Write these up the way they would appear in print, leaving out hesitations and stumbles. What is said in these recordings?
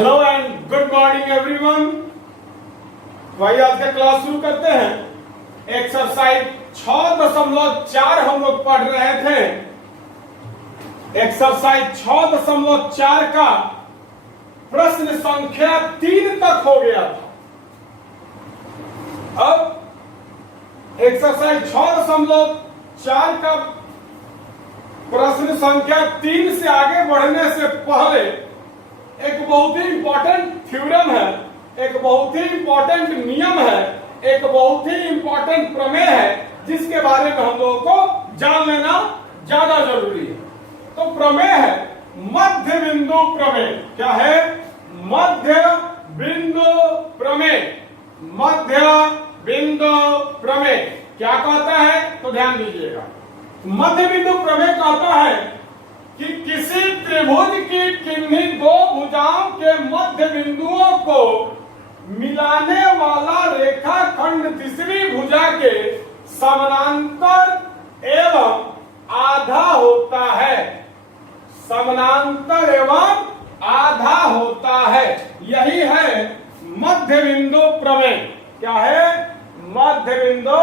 Hello and good morning everyone. भाई आज का क्लास शुरू करते हैं। एक्सरसाइज 6.4 हम लोग पढ़ रहे थे। एक्सरसाइज 6.4 का प्रश्न संख्या 3 तक हो गया था। अब एक्सरसाइज 6.4 का प्रश्न संख्या 3 से आगे बढ़ने से पहले एक बहुत ही इंपॉर्टेंट थ्योरम है, एक बहुत ही इंपॉर्टेंट नियम है, एक बहुत ही इंपॉर्टेंट प्रमेय है जिसके बारे में हम लोगों को जान लेना ज्यादा जरूरी है। तो प्रमेय है मध्य बिंदु प्रमेय। क्या है? मध्य बिंदु प्रमेय। मध्य बिंदु प्रमेय क्या कहता है? तो ध्यान दीजिएगा। मध्य बिंदु प्रमेय कहता है कि किसी त्रिभुज की किन्हीं दो भुजाओं के मध्य बिंदुओं को मिलाने वाला रेखाखंड तीसरी भुजा के समानांतर एवं आधा होता है। समानांतर एवं आधा होता है, यही है मध्य बिंदु प्रमेय। क्या है? मध्य बिंदु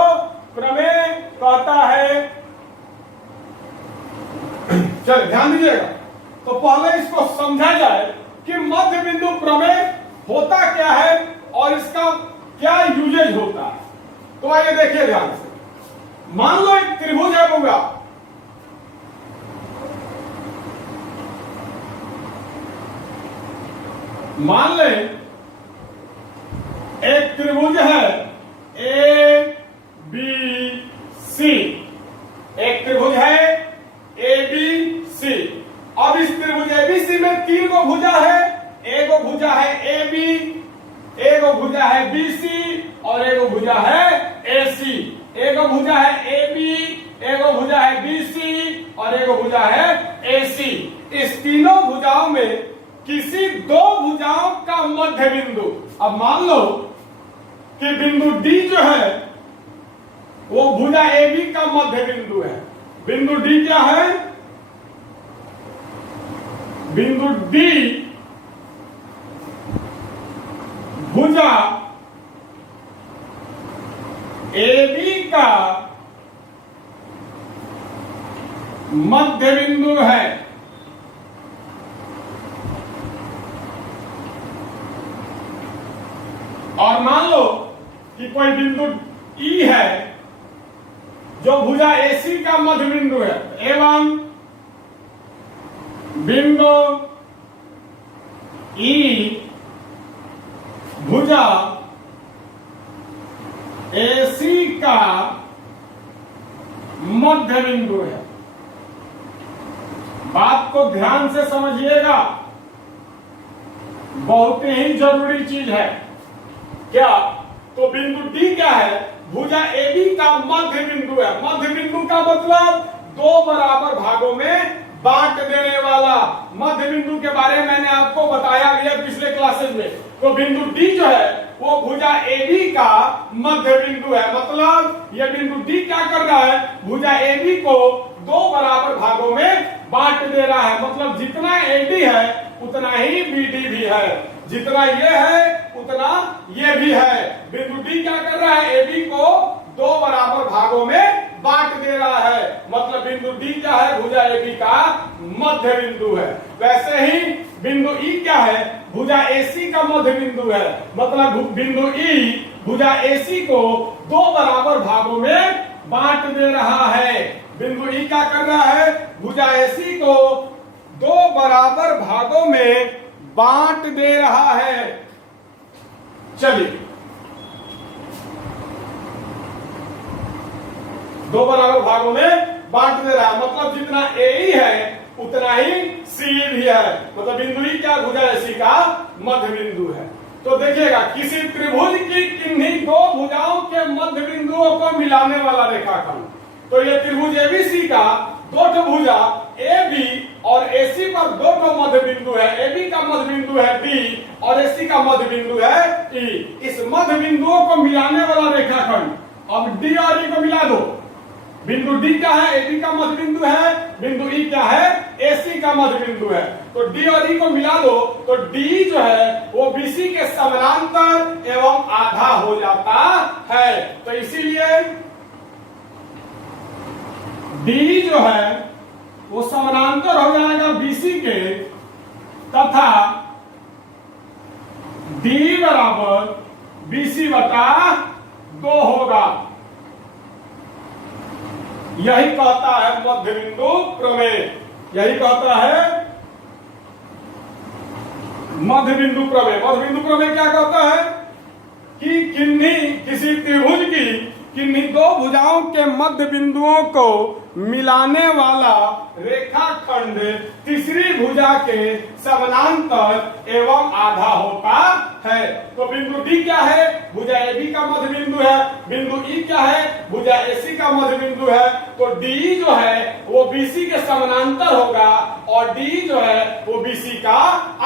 प्रमेय कहता है। चलिए ध्यान दीजिएगा। तो पहले इसको समझा जाए कि मध्य बिंदु प्रमेय होता क्या है और इसका क्या यूजेज होता है। तो आइए देखिए ध्यान से। मान लो एक त्रिभुज है बउआ। मान लें एक त्रिभुज है ए बी सी। एक त्रिभुज है ए बी सी। अब इस त्रिभुज एबीसी में 3 गो भुजा है। एक भुजा है ए बी, एक भुजा है बी सी और एक भुजा है ए सी। एक भुजा है ए बी, एक भुजा है बी सी और एक भुजा है ए सी। इस तीनों भुजाओं में किसी दो भुजाओं का मध्य बिंदु। अब मान लो कि बिंदु डी जो है वो भुजा ए बी का मध्य बिंदु है। बिंदु डी क्या है? बिंदु डी भुजा AB का मध्य बिंदु है। और मान लो कि कोई बिंदु E है जो भुजा AC का मध्य बिंदु है एवं बिंदु E भुजा AC का मध्य बिंदु है। बात को ध्यान से समझिएगा, बहुत ही जरूरी चीज है। क्या? तो बिंदु D क्या है? भुजा AB का मध्य बिंदु है। मध्य बिंदु का मतलब दो बराबर भागों में बांट देने वाला। मध्य बिंदु के बारे में मैंने आपको बताया गया पिछले क्लासेस में। तो बिंदु D जो है वो भुजा AB का मध्य बिंदु है। मतलब ये बिंदु D क्या कर रहा है? भुजा AB को दो बराबर भागों में बांट दे रहा है। मतलब जितना AD है उतना ही BD भी है, जितना ये है उतना ये भी है। बिंदु D क्या कर रहा है? AB को दो बराबर भागों में बांट दे रहा है। मतलब बिंदु D क्या है? भुजा AB का मध्य बिंदु है। वैसे ही बिंदु E क्या है? भुजा AC का मध्य बिंदु है। मतलब बिंदु E भुजा AC को दो बराबर भागों में बांट दे रहा है। बिंदु E क्या कर रहा है? भुजा AC को दो बराबर भागों में बांट दे रहा है। चलिए, दो बराबर भागों में बांट दे रहा है। मतलब जितना AE है उतना ही CE भी है। मतलब बिंदु E क्या? भुजा AC का मध्य बिंदु है। तो देखिएगा, किसी त्रिभुज की किन्हीं दो भुजाओं के मध्य बिंदुओं को मिलाने वाला रेखाखंड। तो ये त्रिभुज ABC का दो भुजा AB और AC पर दो मध्य बिंदु है। AB का मध्य बिंदु है D और AC का मध्य बिंदु है E। इस मध्य बिंदुओं को मिलाने वाला रेखाखंड। अब D और E को मिला दो। बिंदु D क्या है? AB का मध्य बिंदु है बिंदु ई क्या है, AC का मध्य बिंदु है। तो D और E को मिला दो तो D जो है वो BC के समानांतर एवं आधा हो जाता है। तो इसीलिए D जो है वो समानांतर हो जाएगा BC के, तथा D बराबर BC बटा 2 होगा। यही कहता है मध्य बिंदु प्रमेय, यही कहता है मध्य बिंदु प्रमेय। मध्य बिंदु प्रमेय क्या कहता है कि किसी त्रिभुज की किन्हीं दो भुजाओं के मध्य बिंदुओं को मिलाने वाला रेखाखंड तीसरी भुजा के समानांतर एवं आधा होता है। तो बिंदु D क्या है, भुजा AB का मध्य बिंदु है। बिंदु E क्या है, भुजा AC का मध्य बिंदु है। तो D जो है वो BC के समानांतर होगा और D जो है वो BC का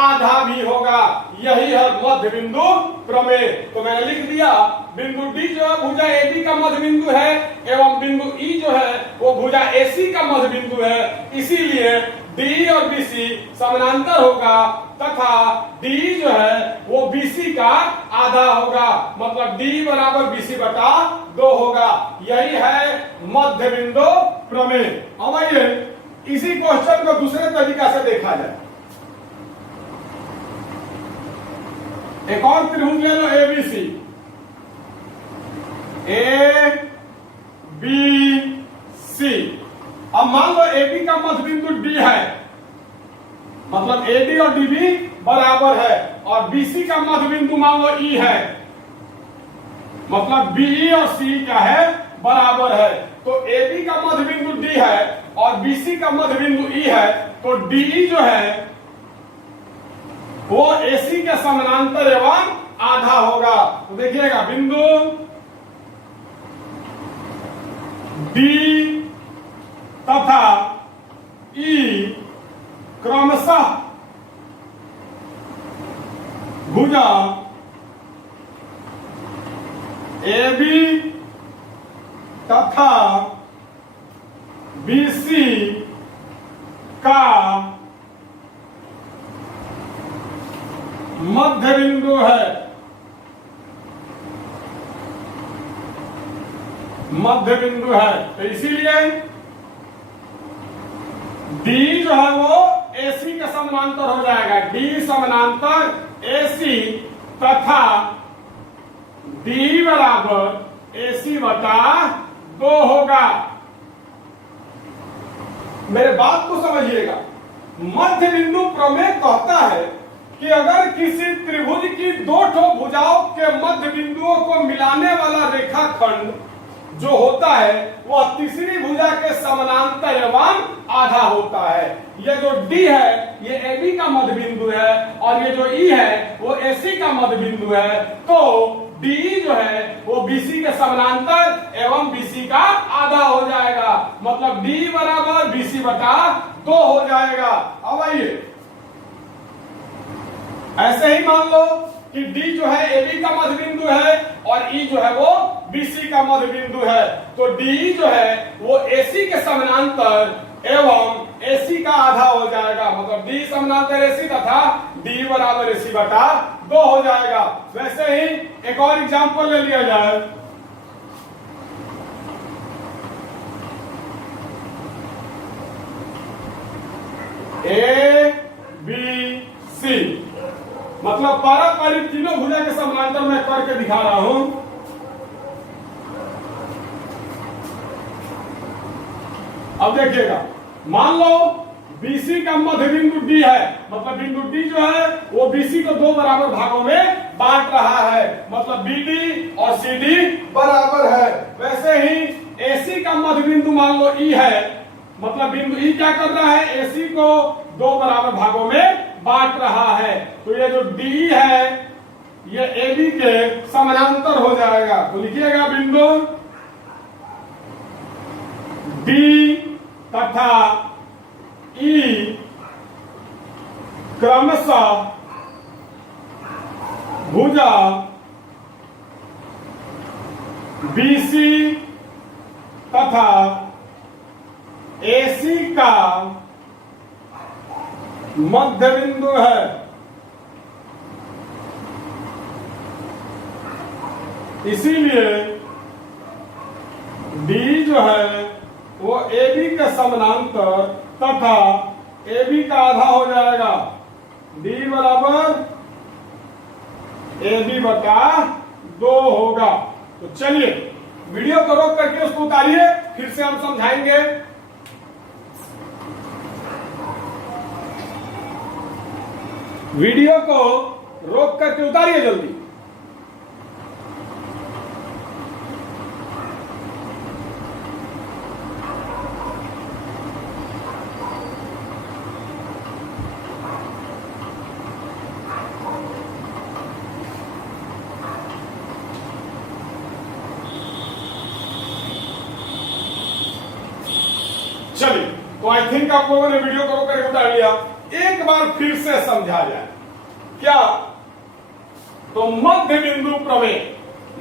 आधा भी होगा। यही है मध्य बिंदु प्रमेय। तो मैंने लिख दिया बिंदु D जो है भुजा AB का मध्य बिंदु है एवं बिंदु E जो है वो भुजा AC का मध्य बिंदु है। इसीलिए D और BC समानांतर होगा तथा D जो है वो BC का आधा होगा, मतलब D बराबर BC बटा 2 होगा। यही है मध्य बिंदु प्रमेय। अब आइए इसी क्वेश्चन को दूसरे तरीका से देखा जाए। एक और त्रिभुज ले लो ABC, ABC। अब मान लो AB का मध्य बिंदु D है, मतलब AD और DB बराबर है, और BC का मध्य बिंदु मान लो E है, मतलब BE और C क्या है, बराबर है। तो AB का मध्य बिंदु D है और BC का मध्य बिंदु E है, तो DE जो है वो AC के समानांतर एवं आधा होगा। तो देखिएगा बिंदु D तथा E क्रमशः भुजा AB तथा BC का मध्य बिंदु है, मध्य बिंदु है। तो इसीलिए D जो है वो AC के समानांतर हो जाएगा, D समानांतर AC तथा D बराबर AC बटा 2 होगा। मेरे बात को समझिएगा, मध्य बिंदु प्रमेय कहता है कि अगर किसी त्रिभुज की दो ठो भुजाओं के मध्य बिंदुओं को मिलाने वाला रेखाखंड जो होता है वह तीसरी भुजा के समानांतर एवं आधा होता है। ये जो D है ये AB का मध्य बिंदु है और ये जो E है वो AC का मध्य बिंदु है। तो DE जो है वो BC के समानांतर एवं BC का आधा हो जाएगा, मतलब D बराबर BC बटा 2 हो जाएगा। अब आइए ऐसे ही मान लो कि D जो है AB का मध्य बिंदु है और E जो है वो BC का मध्य बिंदु है। तो DE जो है वो AC के समानांतर एवं AC का आधा हो जाएगा, मतलब D समानांतर AC तथा D बराबर AC बटा 2 हो जाएगा। वैसे ही एक और एग्जांपल ले लिया जाए। ABC, मतलब पारस्परिक तीनों भुजा के समानांतर मैं करके दिखा रहा हूं। अब देखिएगा, मान लो BC का मध्य बिंदु D है, मतलब बिंदु D जो है वो BC को 2 बराबर भागों में बांट रहा है, मतलब BD और CD बराबर है। वैसे ही AC का मध्य बिंदु मान लो E है, मतलब बिंदु E क्या कर रहा है, AC को 2 बराबर भागों में बांट रहा है। तो ये जो D है ये AB के समानांतर हो जाएगा। तो लिखिएगा बिंदु D तथा E क्रमशः भुजा BC तथा AC का मध्य बिंदु है। इसीलिए D जो है वो AB के समानांतर तथा AB का आधा हो जाएगा। D बराबर AB बटा 2 होगा। तो चलिए वीडियो को रोक करके उसको उतारिए, फिर से हम समझाएंगे। वीडियो को रोक करके उतारिए जल्दी। चलिए, तो आई थिंक आप लोगों ने वीडियो को रोक करके उतार लिया। एक बार फिर से समझा जाए क्या? तो मध्य बिंदु प्रमेय,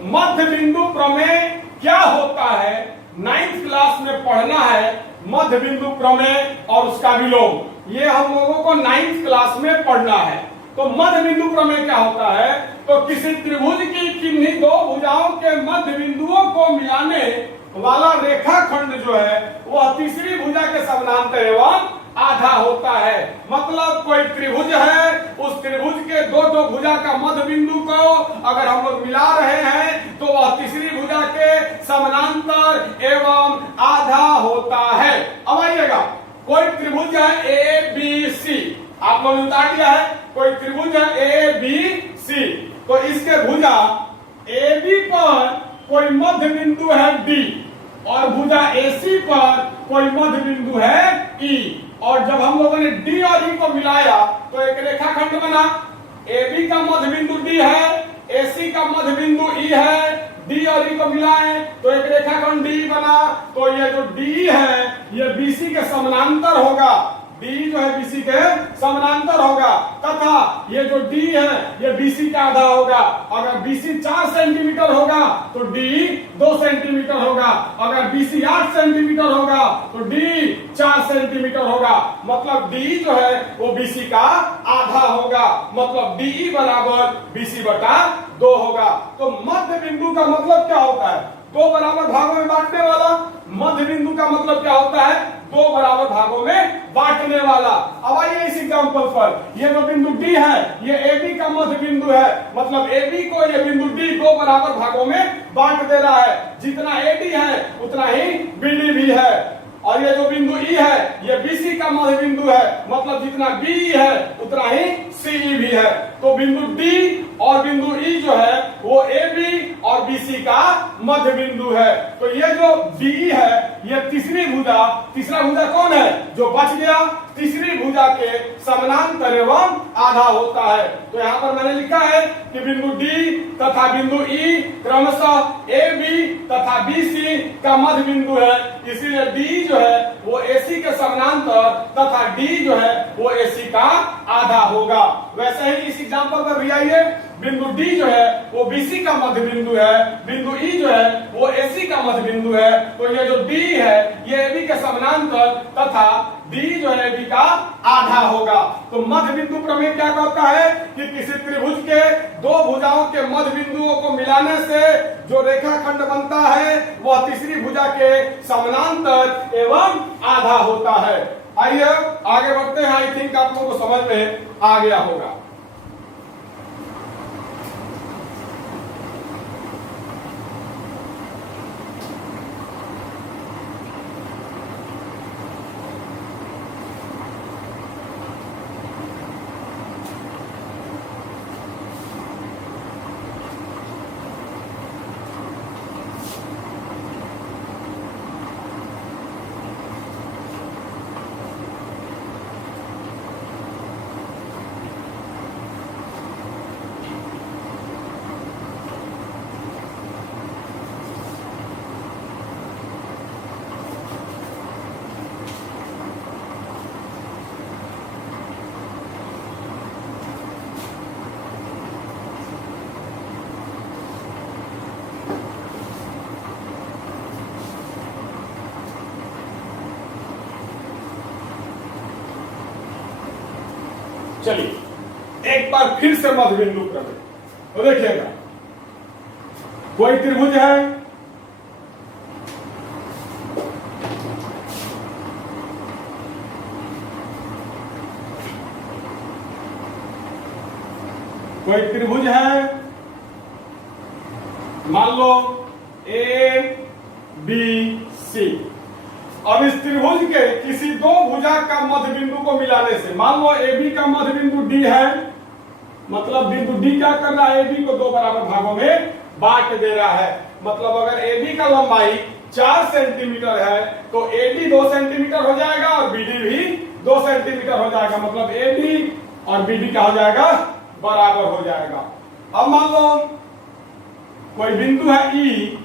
मध्य बिंदु प्रमेय क्या होता है 9th क्लास में पढ़ना है। मध्य बिंदु प्रमेय और उसका विलोम ये हम लोगों को 9th क्लास में पढ़ना है। तो मध्य बिंदु प्रमेय क्या होता है? तो किसी त्रिभुज की किन्हीं दो भुजाओं के मध्य बिंदुओं को मिलाने वाला रेखाखंड जो है वह तीसरी भुजा के समानांतर एवं आधा होता है। मतलब कोई त्रिभुज है, उस त्रिभुज के दो भुजा का मध्य बिंदु को अगर हम लोग मिला रहे हैं तो वह तीसरी भुजा के समानांतर एवं आधा होता है। अब आइएगा, कोई त्रिभुज है ए बी सी, आप लोगों ने उतार दिया है। कोई त्रिभुज है ए बी सी, तो इसके भुजा ए बी पर कोई मध्य बिंदु है डी और भुजा AC पर कोई मध्य बिंदु है E। और जब हम लोगों ने D और E को मिलाया तो एक रेखाखंड बना। AB का मध्य बिंदु D है, AC का मध्य बिंदु E है, D और E को मिलाएं तो एक रेखाखंड D बना। तो ये जो D है ये BC के समानांतर होगा। D जो है BC के समानांतर होगा तथा ये जो D है ये BC का आधा होगा। अगर BC 4 सेंटीमीटर होगा तो D 2 सेंटीमीटर होगा। अगर BC 8 सेंटीमीटर होगा तो D 4 सेंटीमीटर होगा। मतलब D जो है वो BC का आधा होगा। मतलब DE बराबर BC बटा 2 होगा। तो मध्य बिंदु का मतलब क्या होता है? दो बराबर भागों में बांटने वाला। मध्य बिंदु का मतलब क्या होता है? दो बराबर भागों में बांटने वाला। अब आइए इस एग्जांपल पर, ये जो बिंदु D है ये AB का मध्य बिंदु है। मतलब AB को ये बिंदु D दो बराबर भागों में बांट दे रहा है। जितना AD है उतना ही BD भी है। और ये जो बिंदु E है ये BC का मध्य बिंदु है। मतलब जितना BE है उतना ही CE भी है। तो बिंदु D और बिंदु E जो है वो AB और BC का मध्य बिंदु है। तो ये जो DE है ये तीसरी भुजा, तीसरा भुजा कौन है जो बच गया? तीसरी भुजा के समानांतर एवं आधा होता है। तो यहाँ पर मैंने लिखा है कि बिंदु D तथा बिंदु E क्रमशः AB तथा BC का मध्य बिंदु है। इसीलिए D जो है वो AC के समानांतर तथा D जो है वो AC का आधा होगा। वैसे ही इस एग्जांपल पर भी आइए, बिंदु D जो है वो BC का मध्य बिंदु है, बिंदु E जो है वो AC का मध्य बिंदु है। तो ये जो D है ये AB के समानांतर तथा D जो है AB का आधा होगा। तो मध्य बिंदु प्रमेय क्या कहता है कि किसी त्रिभुज के दो भुजाओं के मध्य बिंदुओं को मिलाने से जो रेखाखंड बनता है वह तीसरी भुजा के समानांतर एवं आधा होता है। आइए आगे बढ़ते हैं। आई थिंक आप लोगों को समझ में आ गया होगा। चलिए एक बार फिर से मध्य बिंदु प्रमेय तो देखिएगा, कोई त्रिभुज है, कोई त्रिभुज है, मान लो ए बी सी। अब इस त्रिभुज के किसी दो भुजा का मध्य बिंदु को मिलाने से, मान लो ए बी का मध्य बिंदु डी है, मतलब बिंदु डी क्या कर रहा है, ए बी को दो बराबर भागों में बांट दे रहा है। मतलब अगर ए बी का लंबाई 4 सेंटीमीटर है तो ए डी 2 सेंटीमीटर हो जाएगा और बी डी भी 2 सेंटीमीटर हो जाएगा। मतलब ए बी और बी डी क्या हो जाएगा, बराबर हो जाएगा। अब मान लो कोई बिंदु है ई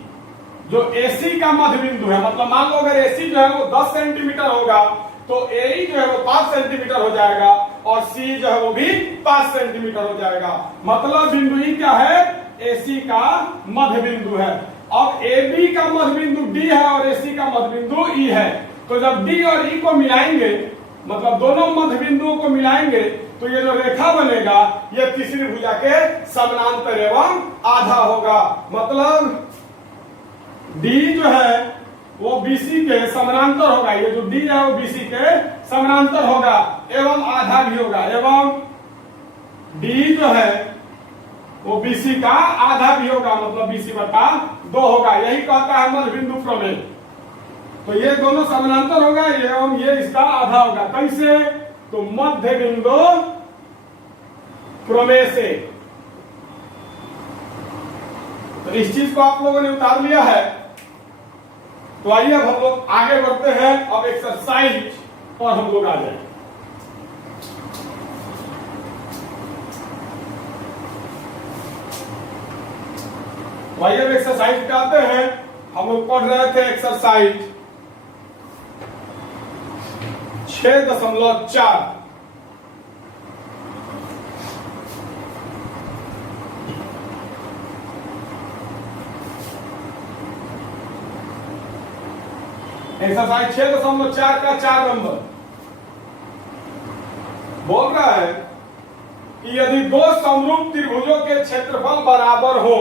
जो AC का मध्य बिंदु है, मतलब मान लो अगर AC जो है वो 10 सेंटीमीटर होगा तो AE जो है वो 5 सेंटीमीटर हो जाएगा और C जो है वो भी 5 सेंटीमीटर हो जाएगा। मतलब बिंदु E क्या है, AC का मध्य बिंदु है। अब AB का मध्य बिंदु D है और AC का मध्य बिंदु E है, तो जब D और E को मिलाएंगे, मतलब दोनों मध्य बिंदुओं को मिलाएंगे तो ये जो रेखा बनेगा ये तीसरी भुजा के समानांतर एवं आधा होगा। मतलब D जो है वो BC के समानांतर होगा, ये जो D है वो BC के समानांतर होगा एवं आधा भी होगा, एवं D जो है वो BC का आधा भी होगा, मतलब BC/2 होगा। यही कहता है मध्य बिंदु प्रमेय। तो ये दोनों समानांतर होगा एवं ये इसका आधा होगा। कैसे, तो मध्य बिंदु प्रमेय से। तो इस चीज को आप लोगों ने उतार लिया है। तो आइए अब हम लोग आगे बढ़ते हैं, अब एक्सरसाइज पर हम लोग आ जाए। तो आइए अब एक्सरसाइज पे आते हैं। हम लोग पढ़ रहे थे एक्सरसाइज 6.4। एक्सरसाइज 6.4 का 4 नंबर बोल रहा है कि यदि दो समरूप त्रिभुजों के क्षेत्रफल बराबर हो,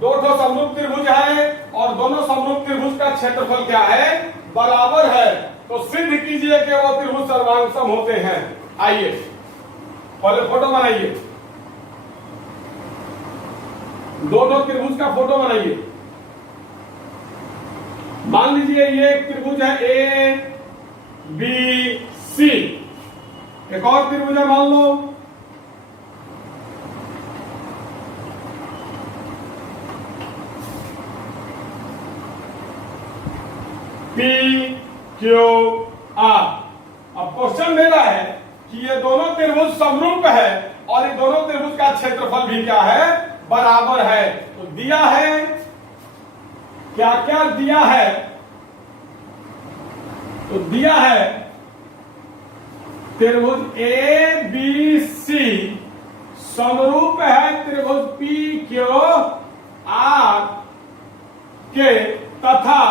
दो समरूप त्रिभुज है और दोनों समरूप त्रिभुज का क्षेत्रफल क्या है, बराबर है, तो सिद्ध कीजिए कि वो त्रिभुज सर्वांगसम होते हैं। आइए पहले फोटो बनाइए, दो त्रिभुज का फोटो बनाइए। मान लीजिए ये एक त्रिभुज है ए बी सी, एक और त्रिभुज है मान लो पी क्यू आर। अब क्वेश्चन दे रहा है कि ये दोनों त्रिभुज समरूप है और ये दोनों त्रिभुज का क्षेत्रफल भी क्या है, बराबर है। तो दिया है क्या क्या दिया है, तो दिया है त्रिभुज ए बी सी समरूप है त्रिभुज पी क्यू आर के, तथा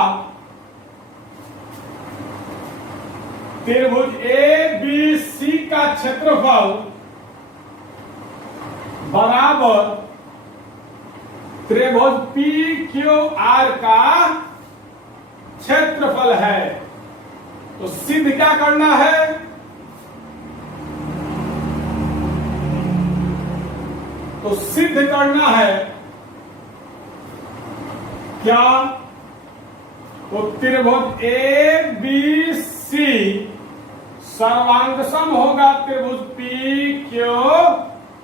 त्रिभुज ए बी सी का क्षेत्रफल बराबर त्रिभुज पी क्यू आर का क्षेत्रफल है। तो सिद्ध क्या करना है, तो सिद्ध करना है क्या, तो त्रिभुज ए बी सी सर्वांगसम होगा त्रिभुज पी क्यू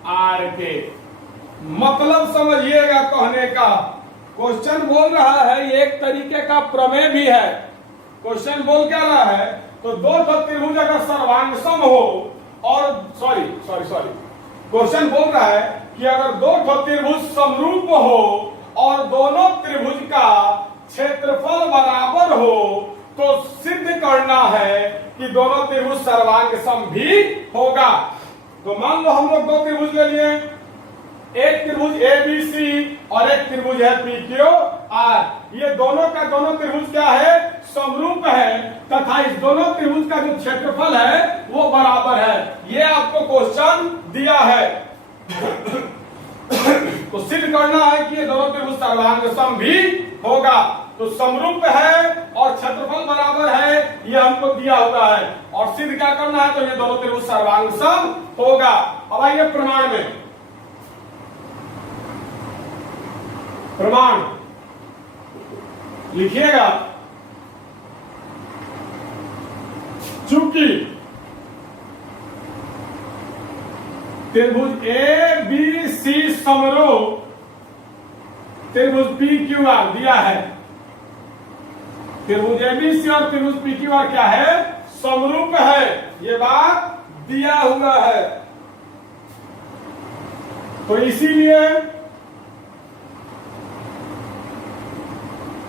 आर के। मतलब समझिएगा कहने का, क्वेश्चन बोल रहा है एक तरीके का प्रमेय भी है। क्वेश्चन बोल क्या रहा है, तो दो त्रिभुज अगर सर्वांगसम हो और क्वेश्चन बोल रहा है कि अगर दो त्रिभुज समरूप हो और दोनों त्रिभुज का क्षेत्रफल बराबर हो तो सिद्ध करना है कि दोनों त्रिभुज सर्वांगसम भी होगा। तो मान लो हम लोग दो त्रिभुज ले लिए, एक त्रिभुज ए बी सी और एक त्रिभुज है पी क्यू आर। ये दोनों का दोनों त्रिभुज क्या है, समरूप है तथा इस दोनों त्रिभुज का जो क्षेत्रफल है वो बराबर है। ये आपको क्वेश्चन दिया है। तो सिद्ध करना है कि ये दोनों त्रिभुज सर्वांग सम भी होगा। तो समरूप है और क्षेत्रफल बराबर है, ये हमको दिया हुआ है। और सिद्ध क्या करना है, तो ये दोनों त्रिभुज सर्वांग सम होगा। अब आइए प्रमाण में। प्रमाण लिखिएगा। चूंकि त्रिभुज ए बी सी समरूप त्रिभुज पी क्यू आर दिया है। त्रिभुज ए बी सी और त्रिभुज पी क्यू आर क्या है, समरूप है। ये बात दिया हुआ है। तो इसीलिए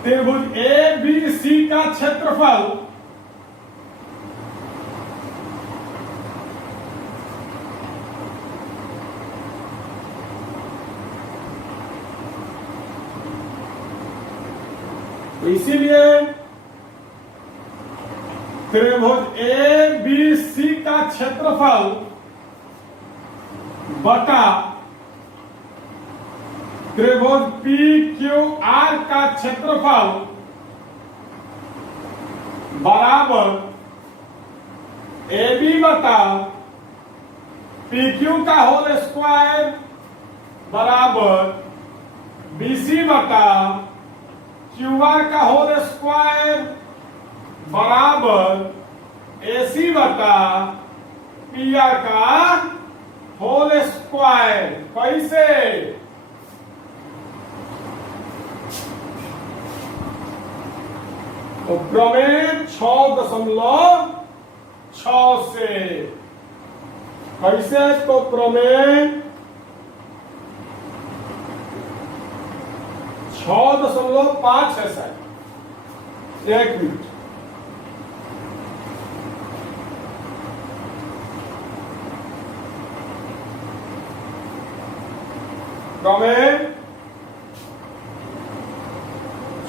त्रिभुज ए बी सी का क्षेत्रफल तो इसीलिए त्रिभुज ए बी सी का क्षेत्रफल बटा त्रिभुज पी क्यू आर का क्षेत्रफल बराबर ए बी बटा पी क्यू का होल स्क्वायर बराबर बी सी बटा क्यू आर का होल स्क्वायर बराबर ए सी बटा पी आर का होल स्क्वायर। कैसे, तो प्रमेय 6.6 से। कैसे, तो प्रमेय 6.5 है शायद। एक मिनट, प्रमेय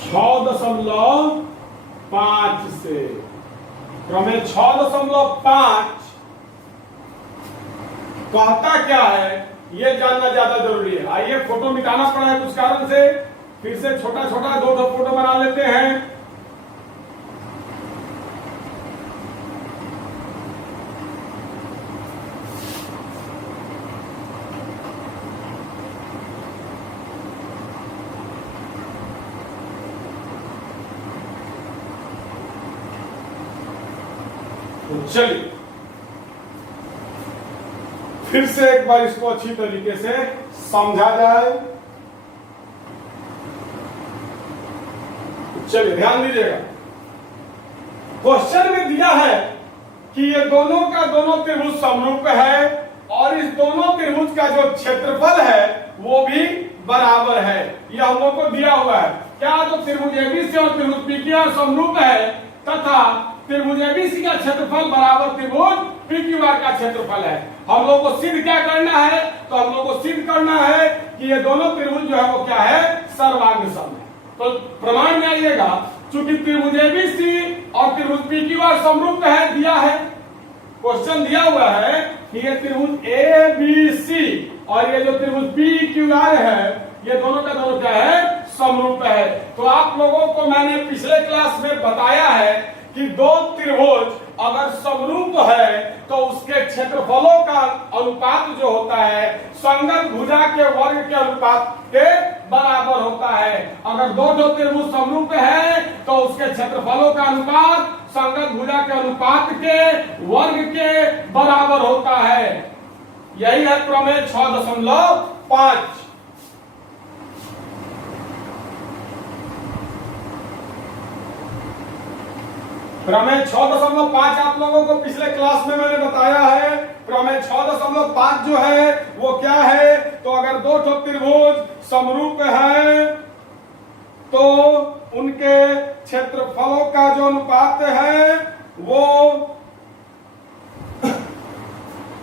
6.5 से। प्रमेय 6.5 कहता क्या है, ये जानना ज्यादा जरूरी है। आइए, फोटो मिटाना पड़ा है कुछ कारण से, फिर से छोटा छोटा दो फोटो बना लेते हैं। तो चलिए फिर से एक बार इसको अच्छी तरीके से समझा जाए। चलिए ध्यान दीजिएगा। क्वेश्चन में दिया है कि ये दोनों का दोनों त्रिभुज समरूप है और इस दोनों त्रिभुज का जो क्षेत्रफल है वो भी बराबर है। यह हम लोग को दिया हुआ है। क्या, तो त्रिभुज एबीसी और त्रिभुज पीक्यूआर समरूप है तथा त्रिभुज एबीसी का क्षेत्रफल बराबर त्रिभुज पीक्यूआर का क्षेत्रफल है। हम लोग को सिद्ध क्या करना है, तो हम लोग को सिद्ध करना है कि ये दोनों त्रिभुज जो है वो क्या है, सर्वांग सम है। तो प्रमाण में आइएगा, चूंकि त्रिभुज एबीसी और त्रिभुज पीक्यूआर समरूप है, दिया है, क्वेश्चन दिया हुआ है कि ये त्रिभुज ए बी सी और ये जो त्रिभुज पीक्यूआर है ये दोनों का दोनों क्या है, समरूप है। तो आप लोगों को मैंने पिछले क्लास में बताया है कि दो त्रिभुज अगर समरूप है तो उसके क्षेत्रफलों का अनुपात जो होता है संगत भुजा के वर्ग के अनुपात के बराबर होता है। अगर दो त्रिभुज समरूप है तो उसके क्षेत्रफलों का अनुपात संगत भुजा के अनुपात के वर्ग के बराबर होता है। यही है प्रमेय 6.5। प्रमेय 6.5 आप लोगों को पिछले क्लास में मैंने बताया है। प्रमेय 6.5 जो है वो क्या है, तो अगर दो त्रिभुज समरूप है तो उनके क्षेत्रफलों का जो अनुपात है वो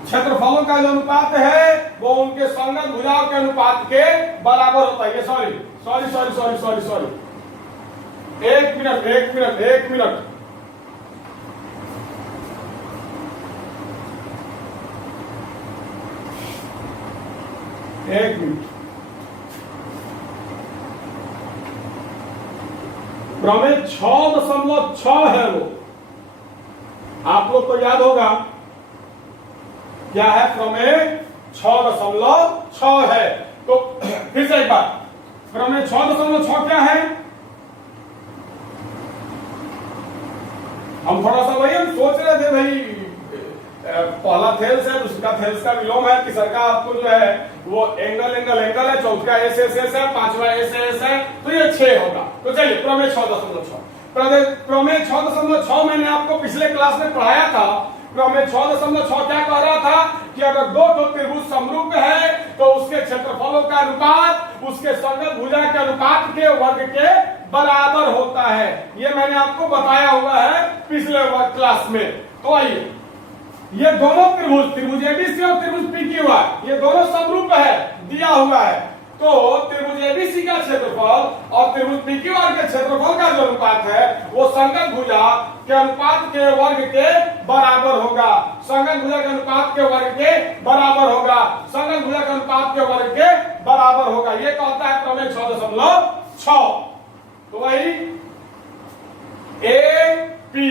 क्षेत्रफलों का जो अनुपात है वो उनके संगत भुजाओं के अनुपात के बराबर होता है। सॉरी एक मिनट एक मिनट एक मिनट, एक मिनट। प्रमेय 6.6 है वो, आप लोग को याद होगा क्या है, प्रमेय 6.6 है। तो फिर से एक बार, प्रमेय 6.6 क्या है? हम थोड़ा सा वही हम सोच रहे थे भाई, पहला थेल्स है, दूसरा थेल्स का विलोम है, तीसरा का आपको जो है वो एंगल एंगल एंगल है, चौथा एस एस एस है, पांचवा एस एस है, तो ये 6 होगा। तो चलिए प्रमेय 6.6, प्रमेय 6.6 मैंने आपको पिछले क्लास में पढ़ाया था। प्रमेय 6.6 क्या कह रहा था कि अगर दो त्रिभुज समरूप है तो उसके क्षेत्रफलों का अनुपात उसके संगत भुजा के अनुपात के वर्ग के बराबर होता है। ये मैंने आपको बताया हुआ है पिछले क्लास में। तो आइए, ये दोनों त्रिभुज एबीसी और त्रिभुज पीक्यूआर, ये दोनों समरूप है, दिया हुआ है। तो त्रिभुज एबीसी का क्षेत्रफल और त्रिभुज पीक्यूआर के क्षेत्रफल का जो अनुपात है वो संगत भुजा के अनुपात के वर्ग के बराबर होगा। संगत भुजा के अनुपात के वर्ग के बराबर होगा। संगत भुजा के अनुपात के वर्ग के बराबर होगा। ये कहता है प्रमेय 6.6। तो वही ए पी,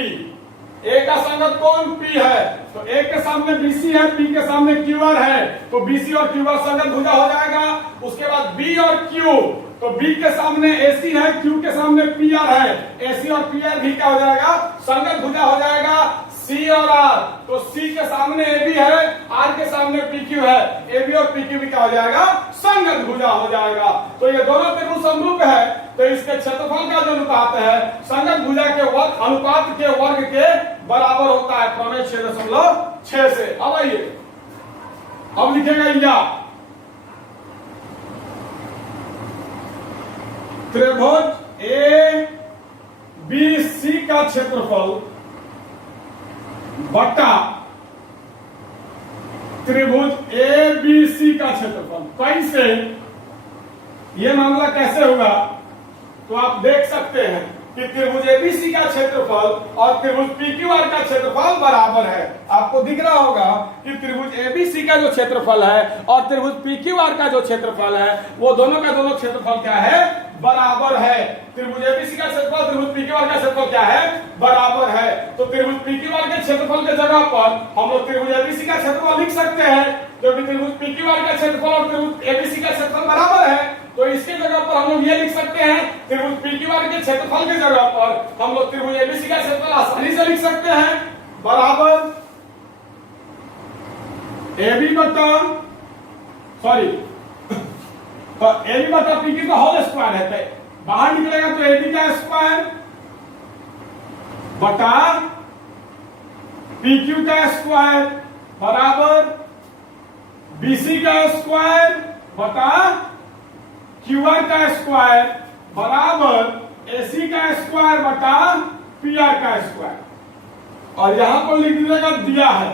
ए का संगत कौन? पी है, तो ए के सामने बीसी है, पी के सामने क्यूआर है, तो बीसी और क्यूआर संगत भुजा हो जाएगा। उसके बाद बी और क्यू, तो बी के सामने एसी है, क्यू के सामने पीआर है, एसी और पीआर भी क्या हो जाएगा? संगत भुजा हो जाएगा। सी और आर, तो सी के सामने एबी है, आर के सामने पीक्यू है, एबी और पीक्यू भी क्या हो जाएगा? संगत भुजा हो जाएगा। तो ये दोनों त्रिभुज समरूप है, तो इसके क्षेत्रफल का जो अनुपात है संगत भुजा के वर्ग अनुपात के वर्ग के बराबर होता है प्रमेय 6.6 से। अब आइए, अब लिखेगा या त्रिभुज ए बी सी का क्षेत्रफल बटा त्रिभुज ए बी सी का क्षेत्रफल। कैसे ये मामला कैसे होगा? तो आप देख सकते हैं कि त्रिभुज एबीसी का क्षेत्रफल और त्रिभुज पीक्यूआर का क्षेत्रफल बराबर है। आपको दिख रहा होगा कि त्रिभुज एबीसी का जो क्षेत्रफल है और त्रिभुज पीक्यूआर का जो क्षेत्रफल है वो दोनों का दोनों क्षेत्रफल क्या है? बराबर है। त्रिभुज एबीसी का क्षेत्रफल त्रिभुज पीक्यूआर का क्षेत्रफल क्या है? बराबर है। तो त्रिभुज पीक्यूआर के क्षेत्रफल के जगह पर हम लोग त्रिभुज एबीसी का क्षेत्रफल लिख सकते हैं, क्योंकि त्रिभुज पीक्यूआर का क्षेत्रफल और त्रिभुज एबीसी का क्षेत्रफल बराबर है। तो इसके जगह पर हम लोग ये लिख सकते हैं, त्रिभुज पीक्यूआर के क्षेत्रफल के जगह पर हम लोग त्रिभुज एबीसी का क्षेत्रफल आसानी से लिख सकते हैं, बराबर एबी बटा एबी बटा पीक्यू का होल स्क्वायर है, बाहर निकलेगा तो एबी का स्क्वायर बटा पीक्यू का स्क्वायर बराबर बीसी का स्क्वायर बटा क्यूआर का स्क्वायर बराबर एसी का स्क्वायर बटा पीआर का स्क्वायर। और यहां पर लिख दीजिएगा दिया है,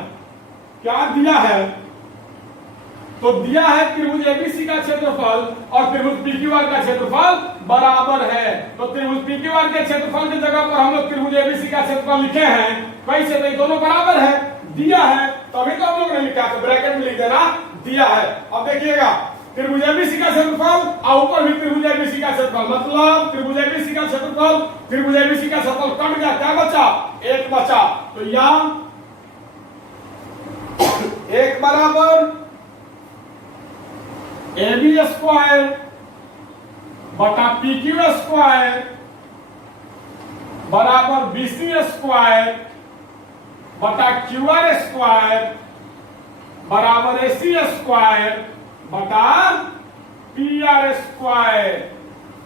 क्या दिया है? तो दिया है त्रिभुज एबीसी का क्षेत्रफल और त्रिभुज पीक्यूआर का क्षेत्रफल बराबर है। तो त्रिभुज पीक्यूआर के क्षेत्रफल की जगह पर हम लोग त्रिभुज एबीसी का क्षेत्रफल लिखे हैं। कैसे? तो दोनों बराबर है, दिया है, तभी तो हम लोग ने लिखा, तो ब्रैकेट में लिख देना दिया है। अब देखिएगा, त्रिभुज एबीसी का क्षेत्रफल और ऊपर भी त्रिभुज एबीसी का क्षेत्रफल, मतलब त्रिभुज एबीसी का क्षेत्रफल त्रिभुज एबीसी का क्षेत्रफल कट गया, क्या बचा? एक बचा। तो यहां एक बराबर एबी स्क्वायर बटा पीक्यू स्क्वायर बराबर बीसी स्क्वायर बटा क्यूआर स्क्वायर बराबर एसी स्क्वायर बटा पीआर स्क्वायर।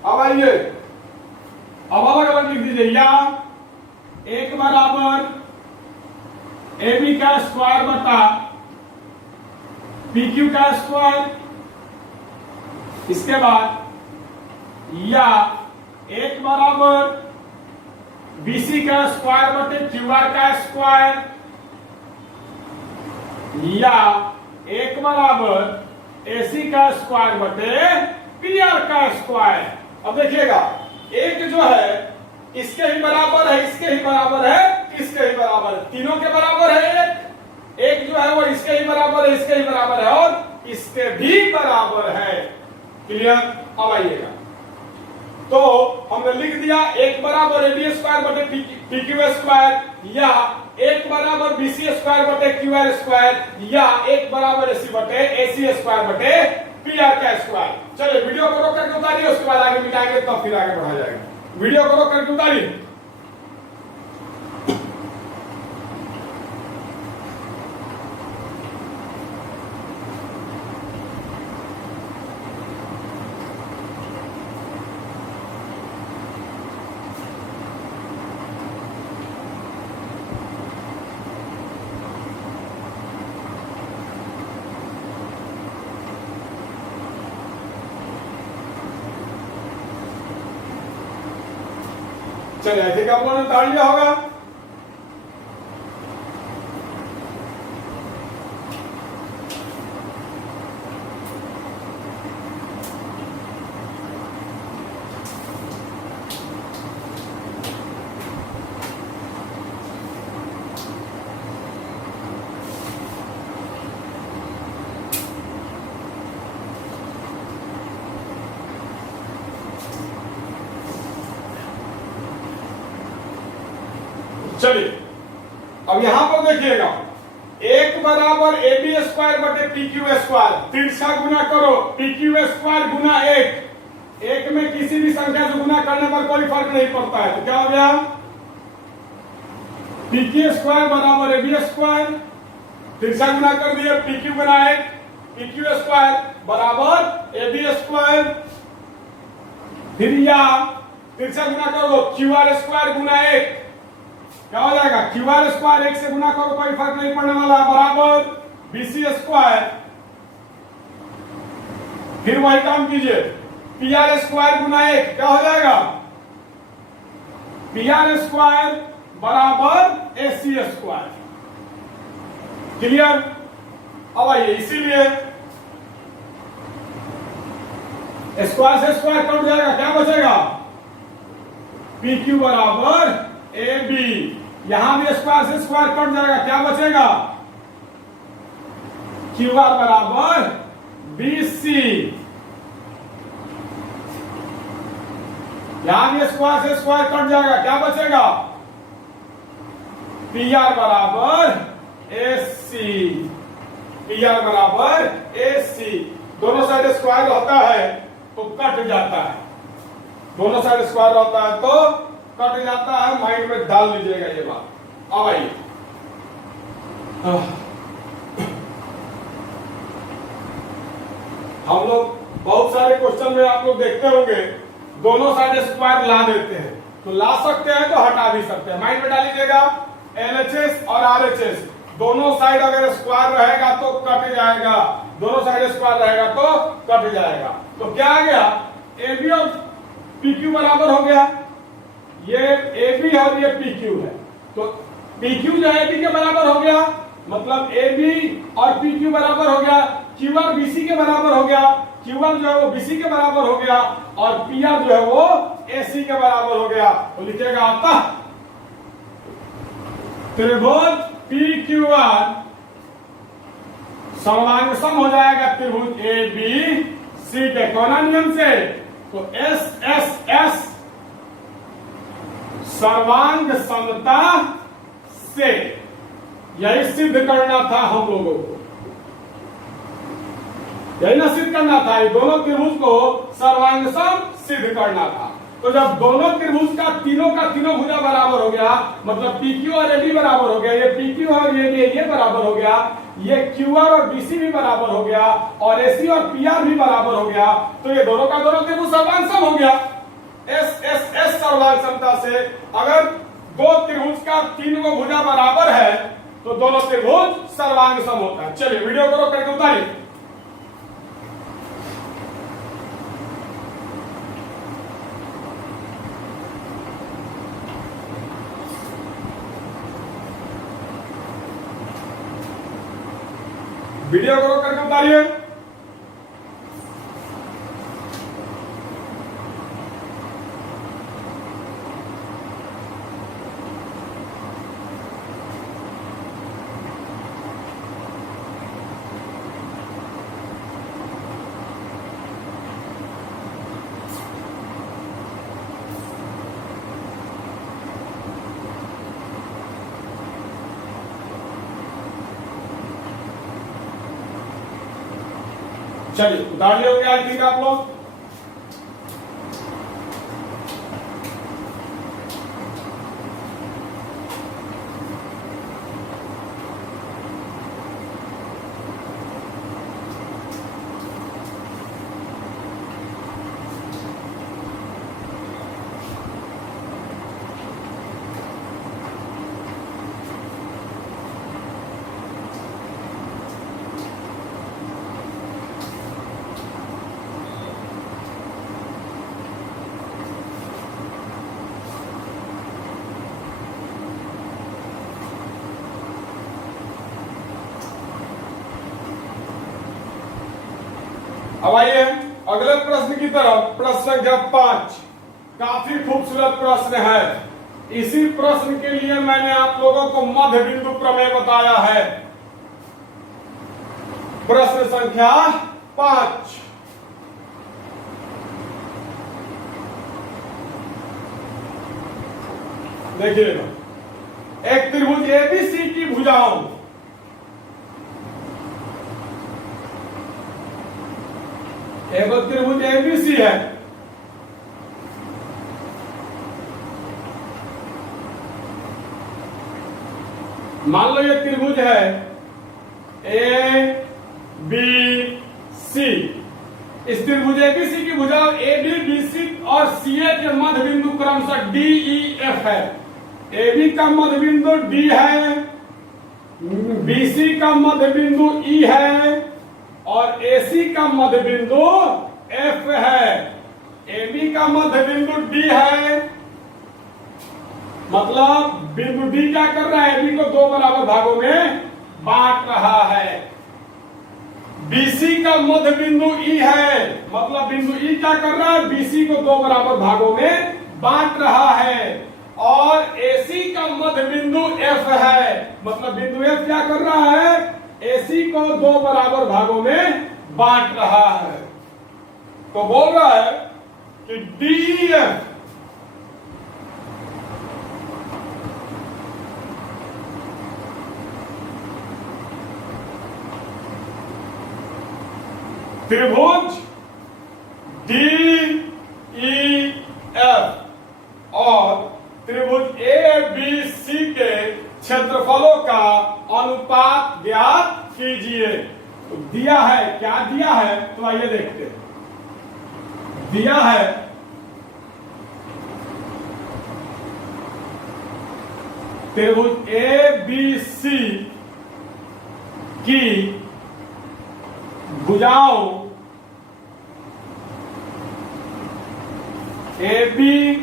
अब आइए, अब अलग अलग लिख दीजिए, या एक बराबर एबी का स्क्वायर बटा पीक्यू का स्क्वायर, इसके बाद या एक बराबर बीसी का स्क्वायर बटे क्यूआर का स्क्वायर, या एक बराबर एसी का स्क्वायर बटे पीआर का स्क्वायर। अब देखिएगा, एक जो है इसके ही बराबर है, इसके ही बराबर है, इसके ही बराबर है, तीनों के बराबर है। एक जो है वो इसके ही बराबर है, इसके ही बराबर है और इसके भी बराबर है। क्लियर? अब आइएगा, तो हमने लिख दिया एक बराबर एबी स्क्वायर बटे पी क्यू स्क्वायर, या एक बराबर बीसी स्क्वायर बटे क्यू आर स्क्वायर, या एक बराबर एसी बटे एसी स्क्वायर बटे पी आर का स्क्वायर। चलिए वीडियो को रोक करके उतारिए, उसके बाद आगे मिटाएंगे, तब फिर आगे बढ़ा जाएगा। वीडियो को रोक करके उतारिए। चलिए ऐसे आप लोगों ने उतार लिया होगा। चलिए अब यहां पर देखिएगा, एक बराबर ए बी स्क्वायर बटे पी क्यू स्क्वायर, तिरछा गुना करो पी क्यू स्क्वायर गुना एक में किसी भी संख्या से गुना करने पर कोई फर्क नहीं पड़ता है, तो क्या हो गया? पी क्यू स्क्वायर बराबर ए बी स्क्वायर, तिरछा गुना कर दिया पी क्यू गुना एक, पी क्यू स्क्वायर बराबर ए बी स्क्वायर, फिर या तिरछा गुना कर दो क्यू आर स्क्वायर गुना एक, क्या हो जाएगा? क्यू आर स्क्वायर एक से गुना करो कोई फर्क नहीं पड़ने वाला, बराबर बीसी स्क्वायर, फिर वही काम कीजिए पी आर स्क्वायर गुना एक, क्या हो जाएगा? पी आर स्क्वायर बराबर ए सी स्क्वायर। क्लियर? अब आइए, इसीलिए स्क्वायर से स्क्वायर कट जाएगा, क्या बचेगा? पी क्यू बराबर ए बी, यहां भी स्क्वायर से स्क्वायर कट जाएगा, क्या बचेगा? क्यू आर बराबर बी सी, यहां भी स्क्वायर से स्क्वायर कट जाएगा, क्या बचेगा? पी आर बराबर ए सी, पी आर बराबर ए सी। दोनों साइड स्क्वायर होता है तो कट जाता है, दोनों साइड स्क्वायर होता है तो कट जाता है, माइंड में डाल लीजिएगा ये बात। अब आइए, हम लोग बहुत सारे क्वेश्चन में आप लोग देखते होंगे दोनों साइड स्क्वायर ला देते हैं, तो ला सकते हैं तो हटा भी सकते हैं। माइंड में डाल लीजिएगा एलएचएस और आरएचएस, दोनों साइड अगर स्क्वायर रहेगा तो कट जाएगा, दोनों साइड स्क्वायर रहेगा तो कट जाएगा। तो क्या आ गया? ए बी और पी क्यू बराबर हो गया, ये ए बी और ये पी क्यू है, तो पी क्यू जो है बी के बराबर हो गया, मतलब ए बी और पी क्यू बराबर हो गया, क्यू आर बीसी के बराबर हो गया, क्यू आर जो है वो बीसी के बराबर हो गया, और पी आर जो है वो एसी के बराबर हो गया। तो लिखेगा आपका त्रिभुज पी क्यू आर सर्वांग सम हो जाएगा त्रिभुज ए बी सी के कौन नियम से? तो एस एस एस सर्वांग समता से, यही सिद्ध करना था हम लोगों को, यही ना सिद्ध करना था, ये दोनों त्रिभुज को सर्वांग सम सिद्ध करना था। तो जब दोनों त्रिभुज का तीनों भुजा बराबर हो गया, मतलब पी क्यू और ए बी बराबर हो गया, ये पी क्यू और ये बराबर हो गया, ये क्यू आर और बीसी भी बराबर हो गया, और एसी और पी आर भी बराबर हो गया, तो ये दोनों का दोनों त्रिभुज सर्वांग सम हो गया। एस एस एस सर्वांग समता से अगर दो त्रिभुज का तीनों भुजा बराबर है तो दोनों त्रिभुज सर्वांग सम होता है। चलिए वीडियो को रोक करके उतारिए। वीडियो को रोक करके उतारिए। चलिए उतार लिए होंगे आई थिंक आप लोग। अब आइए अगले प्रश्न की तरफ। प्रश्न संख्या 5 काफी खूबसूरत प्रश्न है। इसी प्रश्न के लिए मैंने आप लोगों को मध्य बिंदु प्रमेय बताया है। प्रश्न संख्या 5, देखिएगा, एक त्रिभुज एबीसी की भुजाओं एक त्रिभुज एबीसी है। मान लो ये त्रिभुज है ए बी सी। इस त्रिभुज एबीसी की भुजा ए बी बी सी और सी ए के मध्य बिंदु क्रमशः डी ई एफ है। ए बी का मध्य बिंदु डी है, बी सी का मध्य बिंदु ई है और एसी का मध्य बिंदु एफ है। एबी का मध्य बिंदु डी है, मतलब बिंदु डी क्या कर रहा है, एबी को दो बराबर भागों में बांट रहा है। बीसी का मध्य बिंदु ई है, मतलब बिंदु ई क्या कर रहा है, बीसी को दो बराबर भागों में बांट रहा है। और एसी का मध्य बिंदु एफ है, मतलब बिंदु एफ क्या कर रहा है, एसी को दो बराबर भागों में बांट रहा है। तो बोल रहा है कि डीएफ त्रिभुज डी ई एफ और त्रिभुज ए बी सी के क्षेत्रफलों का अनुपात ज्ञात कीजिए। तो दिया है, क्या दिया है, तो आइए देखते हैं। दिया है त्रिभुज ए बी सी की भुजाओं A B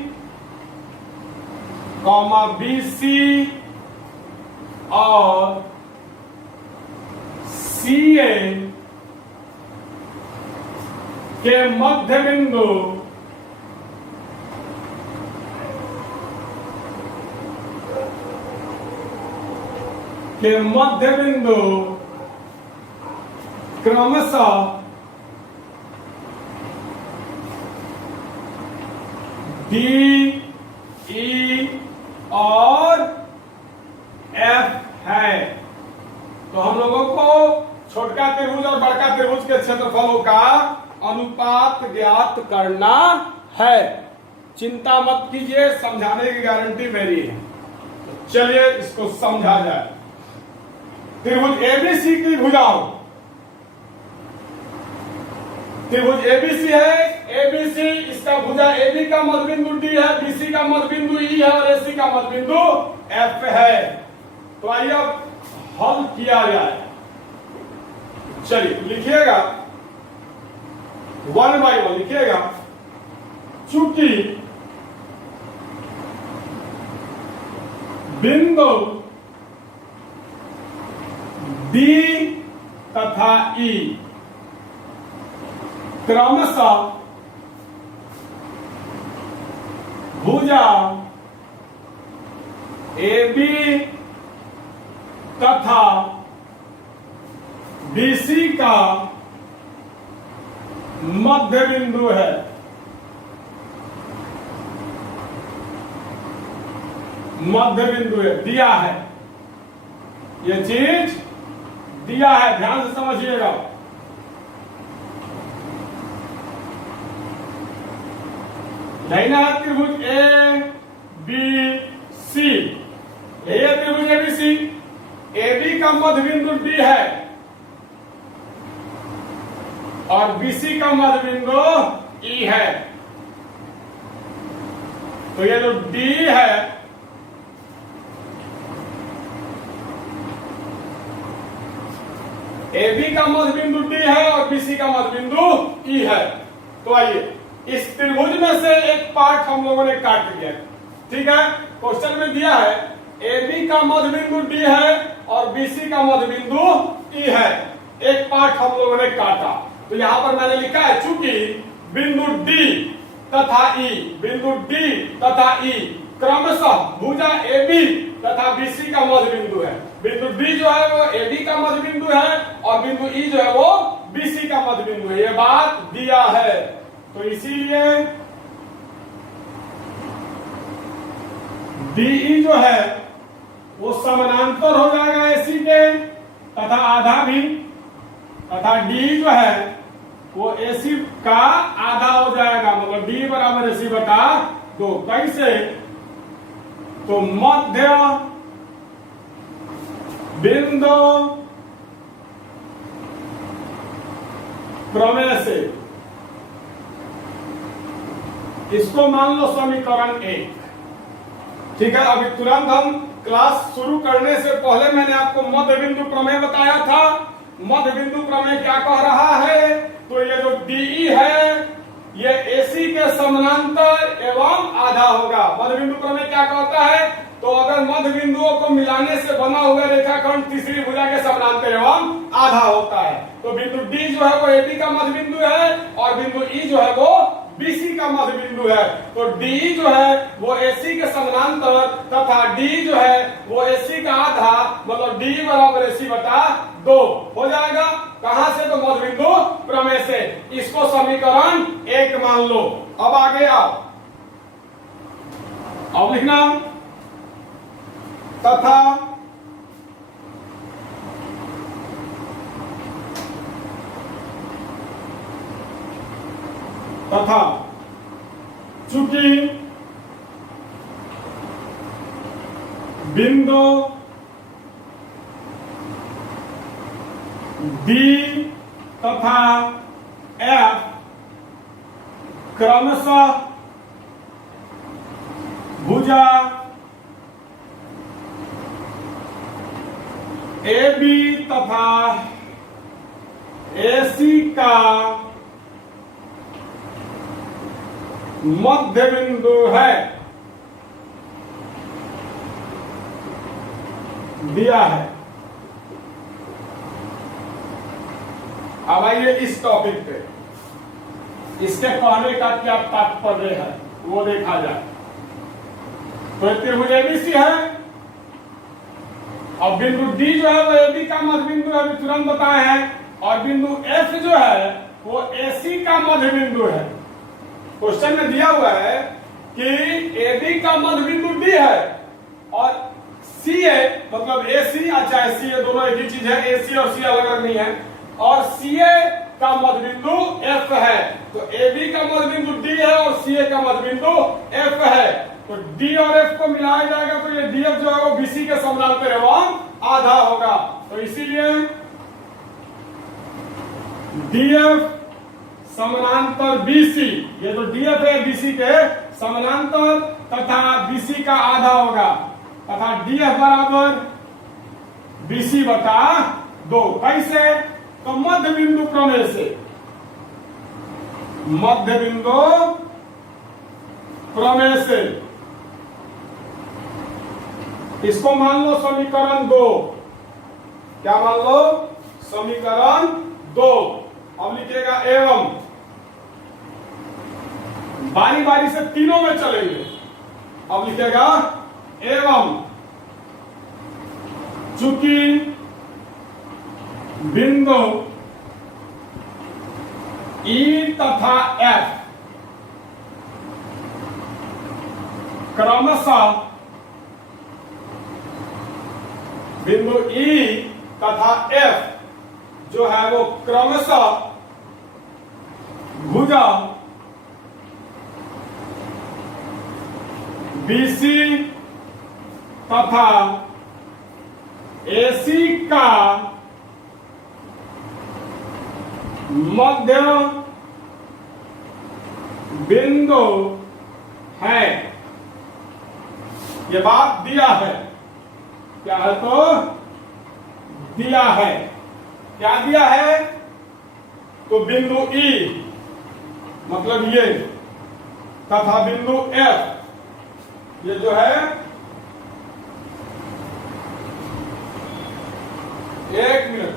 comma B C और सी ए के मध्य बिंदु क्रमशः डी ई और एफ है। तो हम लोगों को छोटका त्रिभुज और बड़का त्रिभुज के क्षेत्रफलों का अनुपात ज्ञात करना है। चिंता मत कीजिए, समझाने की गारंटी मेरी है। तो चलिए इसको समझा जाए। त्रिभुज एबीसी की भुजाओं, त्रिभुज एबीसी है, एबीसी इसका भुजा एबी का मध्य बिंदु डी है, बीसी का मध्य बिंदु ई है और एसी का मध्य बिंदु एफ है। तो आइए अब हल किया जाए। चलिए लिखिएगा, 1 बाय 1 लिखिएगा। चूंकि बिंदु डी तथा ई क्रमशः भुजा ए बी तथा बीसी का मध्य बिंदु है। मध्य बिंदु है, दिया है, ये चीज दिया है, ध्यान से समझिएगा। दाहिना हाथ त्रिभुज ए बी सी, यही है त्रिभुज एबीसी। AB का मध्य बिंदु D है और BC का मध्य बिंदु E है। तो ये जो D है AB का मध्य बिंदु D है और BC का मध्य बिंदु E है। तो आइए इस त्रिभुज में से एक पार्ट हम लोगों ने काट दिया, ठीक है। क्वेश्चन में दिया है AB का मध्य बिंदु D है और BC का मध्य बिंदु E है। एक पार्ट हम लोगों ने काटा, तो यहां पर मैंने लिखा है चूंकि बिंदु D तथा E, बिंदु D तथा E क्रमशः भुजा AB तथा BC का मध्य बिंदु है। बिंदु D जो है वो AB का मध्य बिंदु है और बिंदु E जो है वो BC का मध्य बिंदु है। ये बात दिया है, तो इसीलिए DE जो है वो समानांतर हो जाएगा AC के तथा आधा भी, तथा D जो है वो AC का आधा हो जाएगा, मतलब D बराबर AC बटा 2। कैसे? तो मध्य बिंदु प्रमेय से इसको मान लो समीकरण 1, ठीक है। अभी तुरंत हम क्लास शुरू करने से पहले मैंने आपको मध्य बिंदु प्रमेय बताया था। मध्य बिंदु प्रमेय क्या कह रहा है? तो ये जो DE है ये AC के समानांतर एवं आधा होगा। मध्य बिंदु प्रमेय क्या कहता है? तो अगर मध्य बिंदुओं को मिलाने से बना हुआ रेखाखंड तीसरी भुजा के समानांतर एवं आधा होता है, तो बिंदु D जो है वो AB का मध्य बिंदु है और बिंदु E जो है वो BC का मध्य बिंदु है। तो DE जो है वो AC के समानांतर तथा D जो है वो AC का आधा, मतलब D बराबर AC बटा 2 हो जाएगा। कहां से? तो मध्य बिंदु प्रमेय से। इसको समीकरण 1 मान लो। अब आगे आओ, अब लिखना तथा चूंकि बिंदु D तथा F क्रमशः भुजा AB तथा AC का मध्य बिंदु है, दिया है। अब आइए इस टॉपिक पे, इसके कहने का क्या तात्पर्य है वो देखा जाए। तो त्रिभुज ABC है और बिंदु D जो है वो AB का मध्य बिंदु है, अभी तुरंत बताए हैं, और बिंदु F जो है वो AC का मध्य बिंदु है। क्वेश्चन में दिया हुआ है कि AB का मध्य बिंदु D है और CA मतलब AC चाहे CA दोनों एक ही चीज है, AC और C अलग अलग नहीं है, और CA का मध्य बिंदु F है। तो AB का मध्य बिंदु D है और CA का मध्य बिंदु F है। तो D और F को मिलाया जाएगा तो ये DF जो है वो BC के समानांतर एवं आधा होगा। तो इसीलिए DF समानांतर BC, ये जो DF है BC के समानांतर तथा BC का आधा होगा, तथा DF बराबर BC बटा 2। कैसे? तो मध्य बिंदु प्रमेय से, मध्य बिंदु प्रमेय से इसको मान लो समीकरण 2। क्या मान लो? समीकरण 2। अब लिखिएगा एवं, बारी बारी से तीनों में चलेंगे। अब लिखिएगा एवं चूंकि बिंदु E तथा F क्रमशः बिंदु E तथा F जो है वो क्रमशः भुजा बीसी तथा एसी का मध्य बिंदु है। ये बात दिया है, क्या है? तो दिया है, क्या दिया है? तो बिंदु E मतलब ये तथा बिंदु F, ये जो है एक मिनट,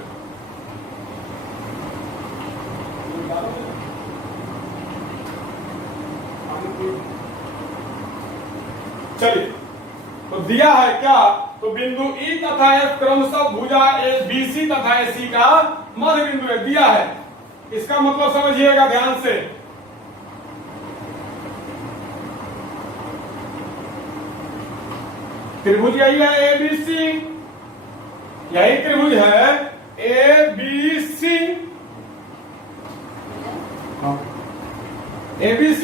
चलिए, तो दिया है क्या? तो बिंदु E तथा F क्रमशः भुजा BC तथा AC का मध्य बिंदु है, दिया है। इसका मतलब समझिएगा ध्यान से, त्रिभुज यही है ABC, यही त्रिभुज है ABC, ABC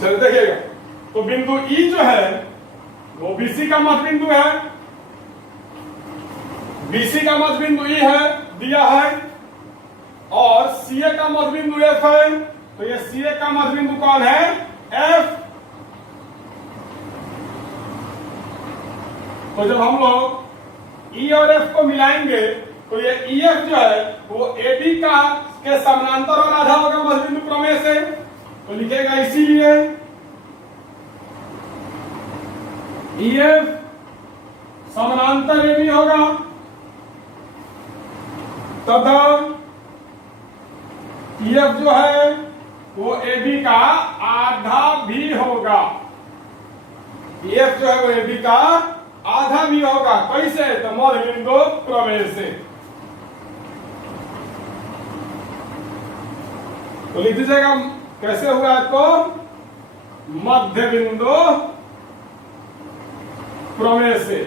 चलिए देखिएगा, तो बिंदु E जो है वो BC का मध्य बिंदु है, BC का मध्य बिंदु E है, दिया है, और CA का मध्य बिंदु F है, तो ये CA का मध्य बिंदु कौन है? F। तो जब हम लोग E और F को मिलाएंगे तो ये EF जो है वो AB का के समानांतर और आधा होगा मध्य बिंदु प्रमेय से, तो लिखेगा इसीलिए EF समानांतर AB होगा, तथा EF जो है वो AB का आधा भी होगा, EF जो है वो AB का आधा भी होगा। कैसे? तो मध्य बिंदु प्रमेय से। तो लिख दीजिएगा कैसे हुआ है? तो मध्य बिंदु प्रमेय से।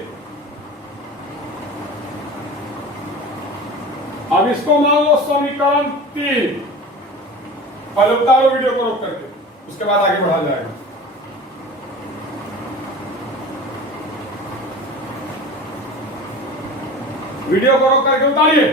अब इसको मान लो समीकरण 3, पहले उतारो वीडियो को रोक करके, उसके बाद आगे बढ़ा जाएगा। वीडियो को रोक करके उतारिए।